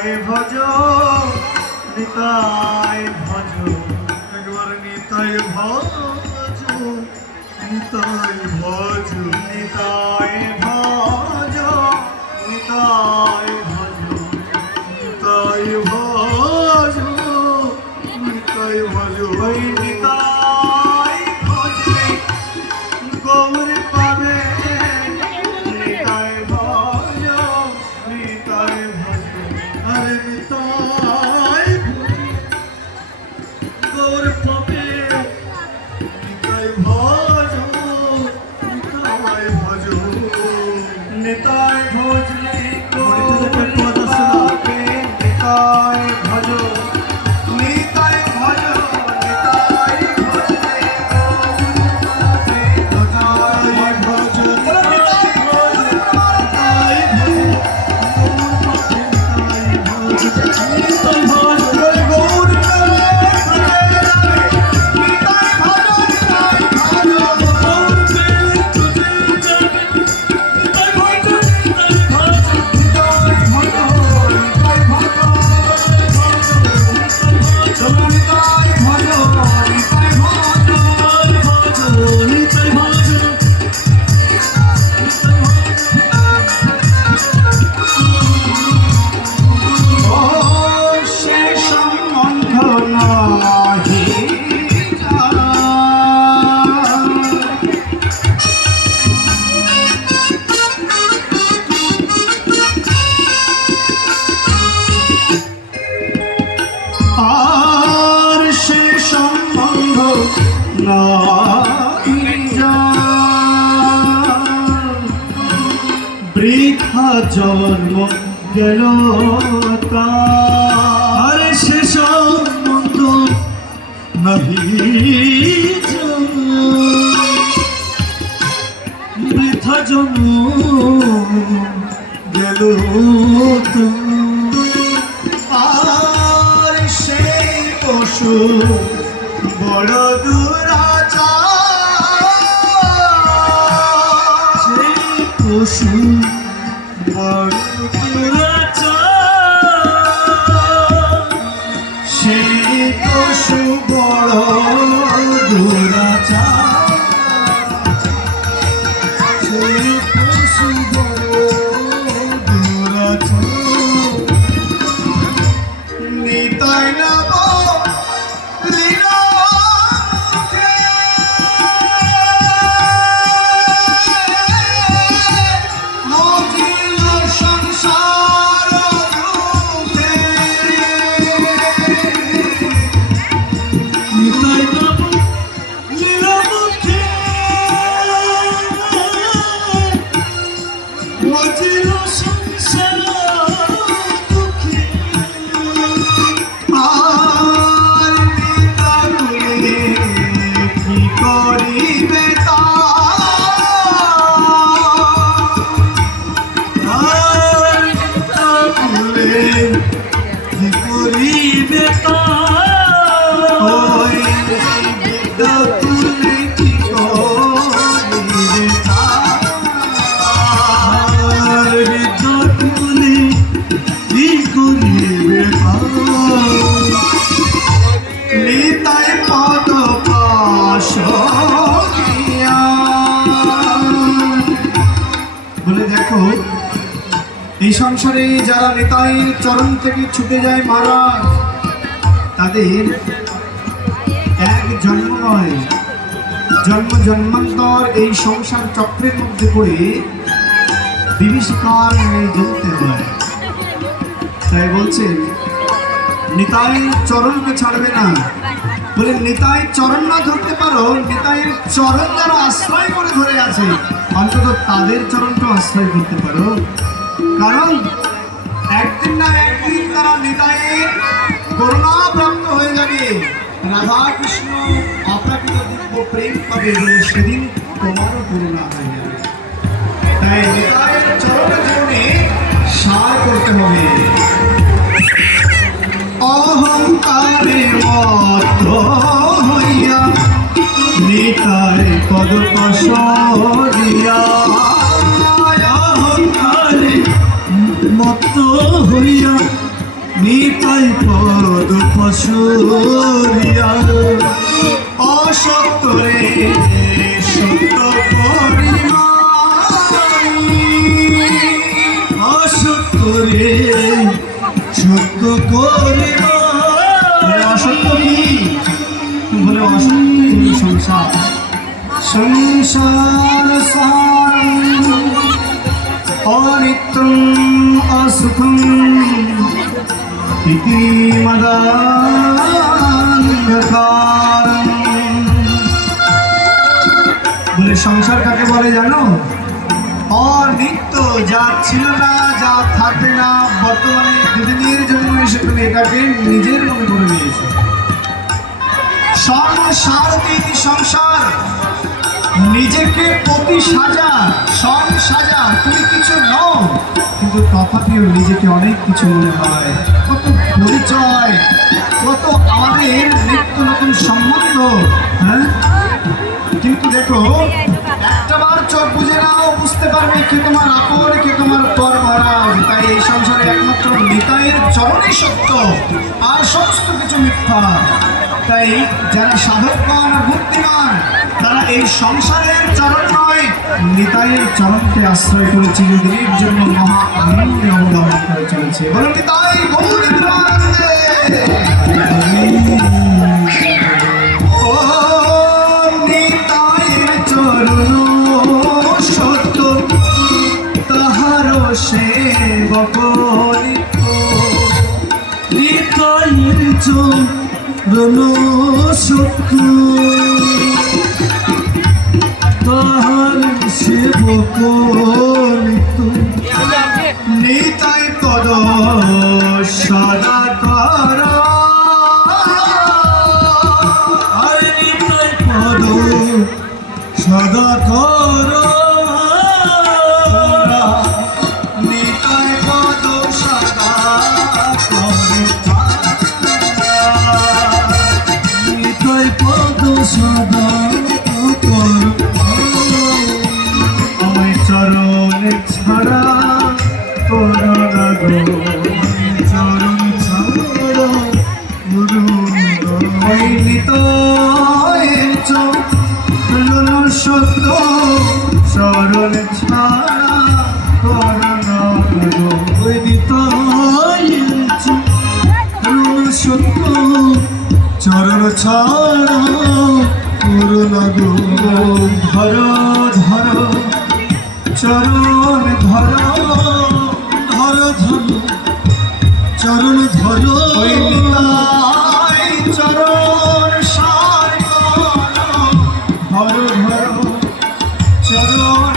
ভজ নিতাই ভজ একবার নিতাই ভজ নিতাই ভজ নিতাই ভজ নিতাই ভজ নিতাই ভজ নিতাই ভজ ওই নিতাই ভজলে গৌর পাবে নিতাই ভজ নিতাই ভজ আরে নিতাই গৌর পাবে নিতাই ভজ নিতাই ভজ নিতাই ভজলে গৌর পাবে নিতাই ভজ নিতাই ভজ নিতাই ভজলে নিতাই ভজ বৃথা জন্ম গেল তার সে সম্বন্ধ নাহি বৃথা জন্ম গেল আর সেই পশু বড় দুরাচার সেই পশু বড় দুরাচার সেই পশু বড় দুরাচার সেই পশু বড় দুরাচার নিতাই নব বলে দেখো এই সংসারে যারা নিতাই চরণ থেকে ছুটে যায় মহারাজ তাদের এক জন্ম নয় জন্ম জন্মান্তর এই সংসার চক্রের মধ্যে পড়ে বিভীষিকার জ্বলতে হয়। তাই বলছে নিতাই চরণকে ছাড়বে না। বলে নিতাই চরণ না ধরতে পারো, নিতাইয়ের চরণ যারা আশ্রয় করে ধরে আছে অন্তত তাদের চরণটা আশ্রয় করতে পারো। কারণ একদিন না একদিন তারা নিতাইয়ের করুণা প্রাপ্ত হয়ে যাবে, রাধা কৃষ্ণ অপ্রাকৃত দিব্য প্রেম পাবে, সেদিন তোমারও করুণা হয়ে যাবে। তাই নিতাইয়ের চরণ জীবনে সার করতে হবে। অহংকারে মত হইয়া নিতাই পদ পশরিয়া, অহংকারে মত হইয়া পদ পশুরিয়া অসত্য রে সত্য পরিমাণ অসত্য রে সত্য পরিমাণ অসত্য কি বলে অসত্য সংসার সংসার সারম অনিত্যম অসুখম ইতি মদান্ধকারম বলে সংসার কাকে বলে জানো? অনিত্য, যা ছিল না, যা থাকবে না, বর্তমানে দুদিনের জন্য এসে তুমি এটাকে নিজের মনে করে নিয়েছো। সংসার সংসার নিজেকে প্রতি সাজা সাজা তুমি কিছু নও, কিন্তু তথাপিও নিজেকে অনেক কিছু মনে হয়। কত পরিচয়, কত আমাদের নিত্য নতুন সম্বন্ধ, হ্যাঁ? কিন্তু দেখো একটাবার চোখ বুঝে নাও, বুঝতে পারবে কে তোমার আপন, কে তোমার পর মহারাজ। তাই এই সংসারে একমাত্র নিতাইয়ের চরণই সত্য, আর সমস্ত কিছু মিথ্যা। তাই যারা সাধকগণ বুদ্ধিমান তারা এই সংসারের চরণ নয়, নিতাইয়ের চরণকে আশ্রয় করে চিরদিনের জন্য মহা আনন্দে অবলম্বন করে চলেছে। বলো নিতাই গৌর নিত্যানন্দে। ও নিতাইয়ের চরণ সত্য, তাহার সেবক নিত্য। নিতাইয়ের চরণ সত্য, তাহার সেবক নিত্য। নিতাই পদ সদা কর, আর নিতাই পদ সদা কর। নিতাই পদ সদা কর, নিতাই পদ সদা কর। আমায় চরণ ছাড়া করো না গো, চরণ ছাড়া করো না। ওই নিতাইয়ের চরণ সত্য, চরণ ছাড়া করো না গো। ওই নিতাইয়ের চরণ সত্য, চরণ ছাড়া করো না গো। ধর ধর চরণ ধর, ধর ধর চরণ ধর। ওই নিতাই চরণ সার ধর ধর চরণ